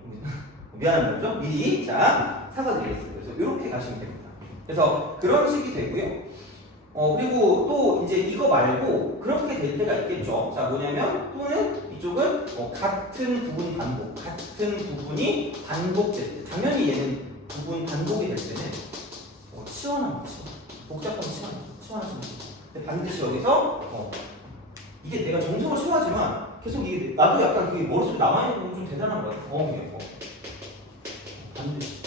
미안한 거죠? 미리 자 사과드리겠습니다. 그래서 이렇게 가시면 됩니다. 그래서 그런 식이 되고요. 그리고 또 이제 이거 말고 그렇게 될 때가 있겠죠. 자 뭐냐면 또는 이쪽은 같은 부분 반복, 같은 부분이 반복될 때 당연히 얘는 부분 반복이 될 때는 치환하면 복잡하면 치환하시면 돼요. 근데 반드시 여기서 이게 내가 정성을 소화하지만 계속 이게 나도 약간 그게 머릿속에 남아있는 건 좀 대단한 거야. 반드시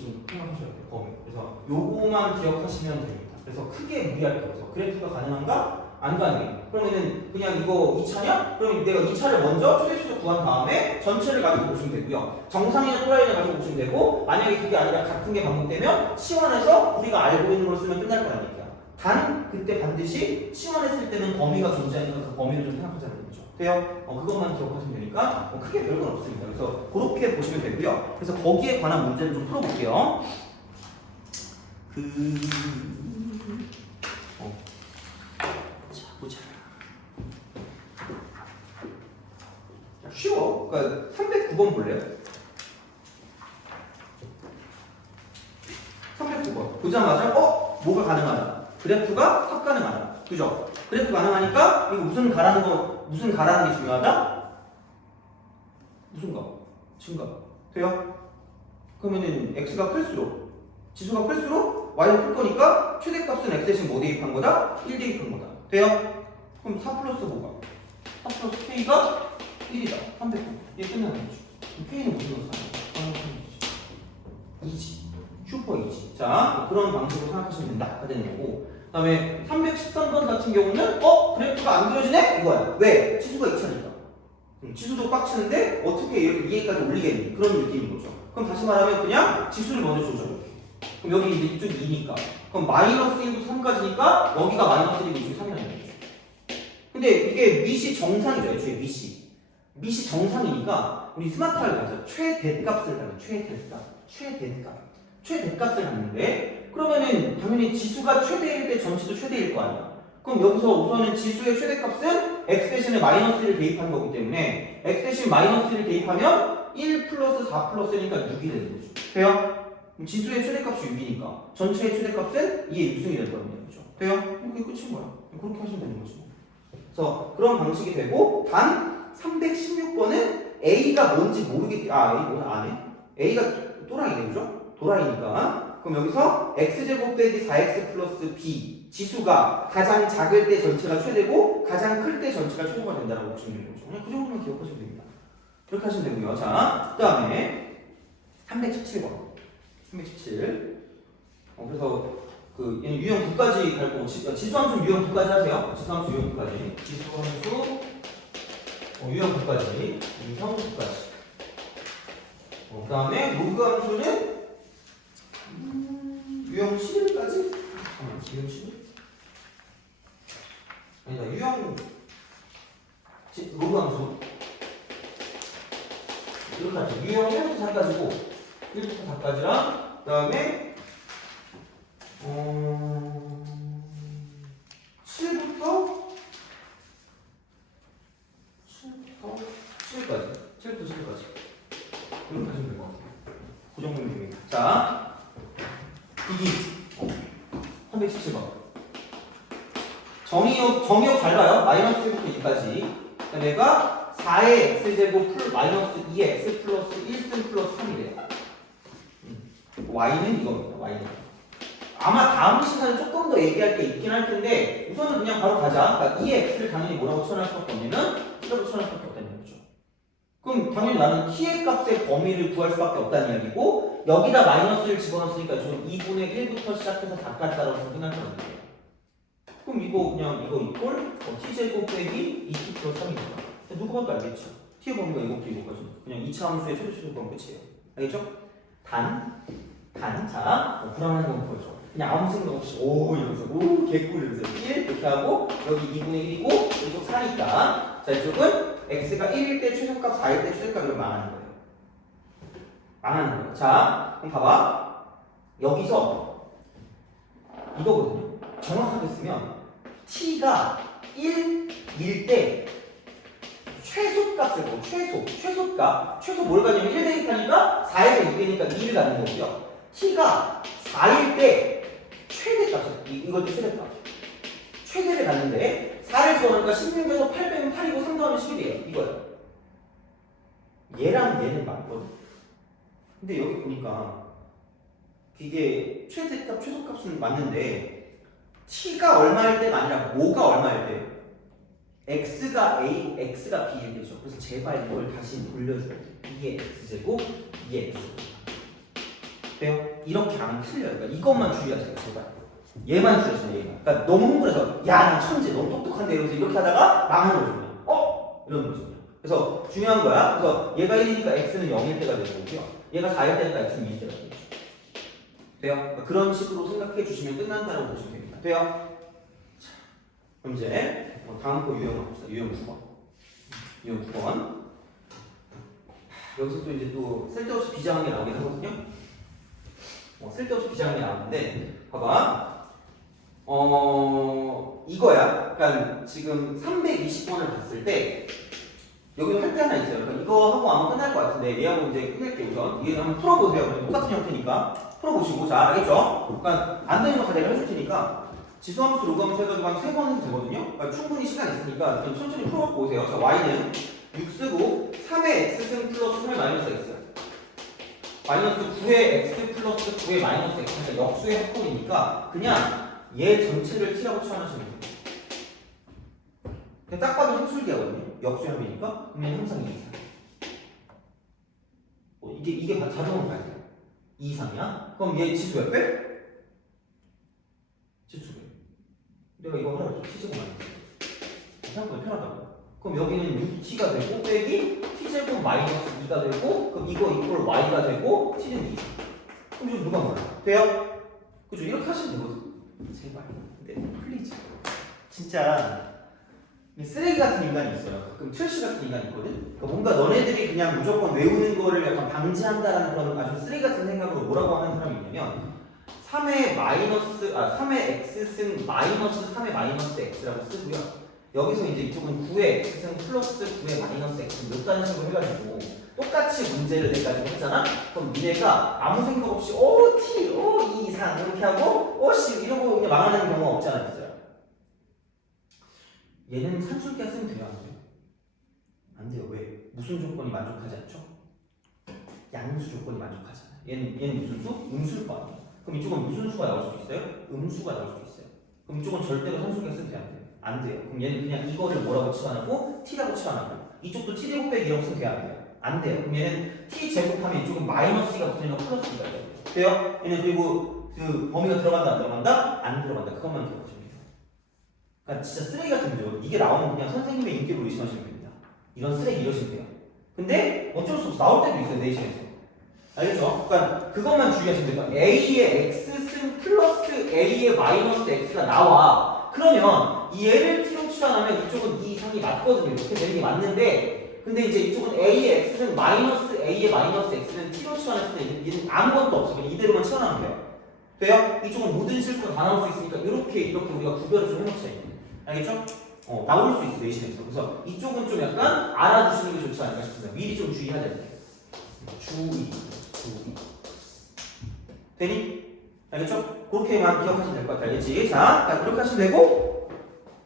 좀 생각하셔야 돼요. 범위. 그래서 요거만 기억하시면 됩니다. 그래서 크게 무리할 게 없어. 그래프가 가능한가? 안 가능해. 그러면은 그냥 이거 2차냐? 그럼 내가 2차를 먼저 최대수적 구한 다음에 전체를 가지고 보시면 되고요. 정상이나 또라이를 가지고 보시면 되고 만약에 그게 아니라 같은 게 반복되면 치환해서 우리가 알고 있는 걸 쓰면 끝날 거란 얘기야. 단 그때 반드시 치환했을 때는 범위가 존재하니까 그 범위를 좀 생각하자는 거죠. 돼요? 그것만 기억하시면 되니까 크게 별건 없습니다. 그래서 그렇게 보시면 되고요. 그래서 거기에 관한 문제를 좀 풀어볼게요. 자 보자. 그러니까 309번 볼래요? 309번 보자마자 뭐가 가능하다? 그래프가 삽 가능하다. 그죠? 그래프 가능하니까 이거 무슨 가라는 게 중요하다? 무슨 가? 증가. 돼요? 그러면은 x가 클수록 지수가 클수록 y는 클 거니까 최대값은 x 대신 뭐 대입한 거다? 1 대입한 거다. 돼요? 그럼 4 플러스 뭐가? 4 플러스 k가 1이다. 309. 얘 끝나는 거죠. k는 무슨 거 사는 거야? 2지. 슈퍼 2지. 자, 그런 방식으로 생각하시면 된다. 가 되는 거고. 그 다음에 313번 같은 경우는 그래프가 안 그려지네? 이거야. 왜? 지수가 2차니까. 지수도 빡치는데 어떻게 이렇게 2에까지 올리겠니? 그런 느낌인 거죠. 그럼 다시 말하면 그냥 지수를 먼저 조절해. 그럼 여기 이제 이쪽이 2니까. 그럼 마이너스 1부터 3까지니까 여기가 마이너스 1이고 이쪽이 3이라는 거죠. 근데 이게 밑이 정상이죠. 애초에 밑이 정상이니까 우리 스마트하게 가죠. 최대값을 가요. 최대값을 갖는데 그러면은 당연히 지수가 최대일 때 전체도 최대일 거 아니야. 그럼 여기서 우선은 지수의 최대값은 x 대신에 마이너스를 대입한 거기 때문에 x 대신 마이너스를 대입하면 1 플러스 4 플러스니까 6이 되는 거죠. 돼요? 그럼 지수의 최대값이 6이니까 전체의 최대값은 2의 6승이 될 거거든요. 그죠? 돼요? 그게 끝인 거야. 그렇게 하시면 되는 거죠. 그래서 그런 방식이 되고 단 316번은 a가 뭔지 모르겠지. A 뭐야? 안 해? a가 또라이네. 그죠? 도라이니까 그럼 여기서 x제곱 빼기 4x 플러스 b 지수가 가장 작을 때 전체가 최대고 가장 클 때 전체가 최소가 된다고 보시면 되는 거죠. 그냥 그 정도만 기억하시면 됩니다. 그렇게 하시면 되고요. 자, 그 다음에 317번 317 그래서 그 얘는 유형 9까지 갈 거고 지수함수 유형 9까지 하세요. 지수함수 유형 9까지 지수함수 유형 9까지 유형 9까지 그 다음에 로그 함수는 유형 11까지? 잠깐만, 유형 11? 아니다, 유형 로그 함수 이렇게 하죠. 유형 1부터 4까지고 1부터 4까지랑 그 다음에 7부터 7까지 7부터 7까지 이렇게 하시면 될 것 같아요. 그 정도면 됩니다. 자, 이기 317번 정의역 잘 봐요. 마이너스 1부터 2까지 얘가 4의 x제곱 플 마이너스 2의 x 플러스 1승 플러스 3이래요. y는 이겁니다. y는 아마 다음 시간에 조금 더 얘기할 게 있긴 할 텐데 우선은 그냥 바로 가자. 그러니까 2의 x를 당연히 뭐라고 쳐낼 수밖에 없냐면 T라고 쳐낼 수밖에 없다는 거죠. 그럼 당연히 나는 t의 값의 범위를 구할 수밖에 없다는 이야기고 여기다 마이너스를 집어넣었으니까 저는 2분의 1부터 시작해서 4까지 따라서 끝날 거거든요. 그럼 이거 이꼴 t제곱 빼기 2t 플러스 3입니다. 누구밖에 알겠죠? t의 범위가 이것도 이거까지 그냥 2차 함수의 최대치수건 끝이에요. 알겠죠? 자, 불안한 건 보여줘. 그냥 아무 생각 없이 오 이러면서 오 개꿀 이러면서 1 이렇게 하고 여기 2분의 1이고 이쪽 4니까 자 이쪽은 x가 1일 때 최소값 4일 때 최대값으로 망하는 거예요. 망하는 거예요. 자 그럼 봐봐 여기서 이거거든요. 정확하게 쓰면 t가 1일 때 최소값을 뭐 최소 뭘 가냐면 1 대입하니까 4에서 6대니까 2를 갖는 거고요. t가 4일 때 최대값 이것도 최대를 갖는데 4를 집어넣으니까 16에서 8 빼면 8이고 3 더하면 11이에요. 이거요. 얘랑 얘는 맞거든. 근데 여기 보니까 이게 최대값 최소값은 맞는데 t가 얼마일 때가 아니라 뭐가 얼마일 때 x가 a, x가 b일 때죠. 그래서 제발 이걸 다시 돌려줘야 돼. 2의 x제곱, 2의 x제곱. 돼요? 이렇게 안 틀려요. 그러니까 이것만 주의하세요. 제발. 얘만 주의하세요. 얘만. 그러니까 너무 흥분해서 야, 나 천재, 너무 똑똑한데 이러면서 이렇게 하다가 망하는 거죠. 그냥. 이런 거죠. 그래서 중요한 거야. 그래서 얘가 1이니까 x는 0일 때가 되는 거고요. 얘가 4일 때니까 x는 2일 때가 되는 거죠. 돼요? 그러니까 그런 식으로 생각해 주시면 끝난다고 보시면 됩니다. 돼요? 자, 그럼 이제 다음 거 유형을 봅시다. 유형 9번. 유형 9번. 여기서 또 이제 또 쓸데없이 비장하게 나오긴 하거든요. 쓸데없이 비장하게 나오는데 봐봐. 이거야. 그러니까 지금 320번을 봤을 때 여기도 할 게 하나 있어요. 그러니까 이거 하고 아마 끝날 것 같은데 얘하고 이제 끝낼게요. 우선 얘는 한번 풀어보세요. 그냥 똑같은 형태니까 풀어보시고 자 알겠죠? 그러니까 안 되는 거 다 내가 해줄 테니까 지수함수 로그함수 해가지고 한 3번 해도 되거든요. 그러니까 충분히 시간 있으니까 좀 천천히 풀어보고 오세요. 자 y는 6 쓰고 3의 x승 플러스 3의 마이너스 x 마이너스 9의 x 플러스 9의 마이너스 x 그러니까 역수의 합골이니까 그냥 얘 전체를 t라고 치환하시면 돼요. 그냥 딱 봐도 함수기하거든요. 역수의 합이니까 그러면 항상 2 이상. 이게 자동으로 가야 돼요. 2 이상이야? 그럼 얘 지수 몇 배? 지수 배. 내가 이거 하라고 했죠. t제곱 마이너스. 생각보다 편하다고. 그럼 여기는 6t가 되고 빼기 t제곱 마이너스 2가 되고 그럼 이거 이퀄 y가 되고 t는 2 이상. 그럼 이거 누가 몰라? 돼요? 그죠? 이렇게 하시면 되거든. 제발. 근데 플리즈. 진짜 쓰레기 같은 인간이 있어요. 가끔 철시 같은 인간이 있거든. 그러니까 뭔가 너네들이 그냥 무조건 외우는 거를 약간 방지한다라는 그런 아주 쓰레기 같은 생각으로 뭐라고 하는 사람이 있냐면 3의 x승 마이너스 3의 마이너스 x라고 쓰고요. 여기서 이제 이쪽은 9의 x승 플러스 9의 마이너스 x 몇 단식으로 해가지고 똑같이 문제를 내가지고 했잖아. 그럼 니네가 아무 생각 없이 t 2 이상 이렇게 하고 씨 이러고 그냥 망하는 경우가 없지 않아 있어요. 얘는 산술기가 쓰면 돼요, 안 돼요? 안 돼요. 왜? 무슨 조건이 만족하지 않죠? 양수 조건이 만족하잖아요. 얘는 무슨 수? 음수일 거 아니에요. 그럼 이쪽은 무슨 수가 나올 수도 있어요? 음수가 나올 수도 있어요. 그럼 이쪽은 절대로 산술기가 쓰면 돼요, 안 돼요? 안 돼요. 그럼 얘는 그냥 이거를 뭐라고 치환하고 t라고 치환하고 이쪽도 t제곱 빼기 1이라고 쓰면 돼요, 안 돼요? 안 돼요. 그럼 얘는 t제곱하면 이쪽은 마이너스 2가 붙으니까 플러스 2가 돼요. 돼요? 얘는 그리고 그 범위가 들어간다, 안 들어간다? 안 들어간다. 그것만 기억하시면 돼요. 그러니까 진짜 쓰레기 같은 문제거든요. 이게 나오면 그냥 선생님의 인격으로 의심하시면 됩니다. 이런 쓰레기 이러시면 돼요. 근데 어쩔 수 없어. 나올 때도 있어요. 내신에서. 알겠죠? 그러니까 그것만 주의하시면 돼요. 그러니까 a의 x승 플러스 a의 마이너스 x가 나와. 그러면 이 얘를 t로 치환하면 이쪽은 2 이상이 맞거든요. 이렇게 되는 게 맞는데 근데 이제 이쪽은 a의 x승 마이너스 a의 마이너스 x는 t로 치환했을 때 얘는 아무것도 없어. 그냥 이대로만 치환하면 돼요. 돼요? 이쪽은 모든 실수가 다 나올 수 있으니까 이렇게 우리가 구별을 좀 해놓자. 알겠죠? 나올 수 있어, 내신에서. 그래서 이쪽은 좀 약간 알아두시는 게 좋지 않을까 싶습니다. 미리 좀 주의하자. 주의. 되니? 알겠죠? 그렇게만 기억하시면 될 것 같아. 알겠지? 자, 그렇게 하시면 되고,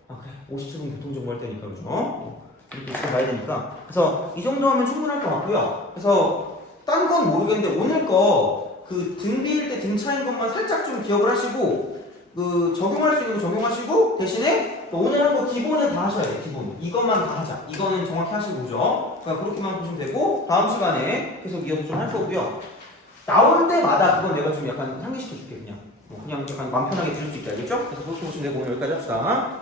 그래. 50초는 교통정보 할 때니까, 그죠? 이렇게 잘 봐야 되니까. 그래서 이 정도 하면 충분할 것 같고요. 그래서, 딴 건 모르겠는데, 오늘 거, 등 비일 때 등 차인 것만 살짝 좀 기억을 하시고, 적용할 수 있는 거 적용하시고, 대신에, 오늘 한 거 기본은 다 하셔야 돼요, 기본. 이것만 다 하자. 이거는 정확히 하시고, 그죠? 그러니까 그렇게만 보시면 되고, 다음 시간에 계속 이어서 좀 할 거고요. 나올 때마다 그건 내가 좀 약간 상기시켜줄게, 그냥. 그냥 약간 마음 편하게 들을 수 있게, 알겠죠? 그래서 그렇게 보시면 되고, 오늘 여기까지 합시다.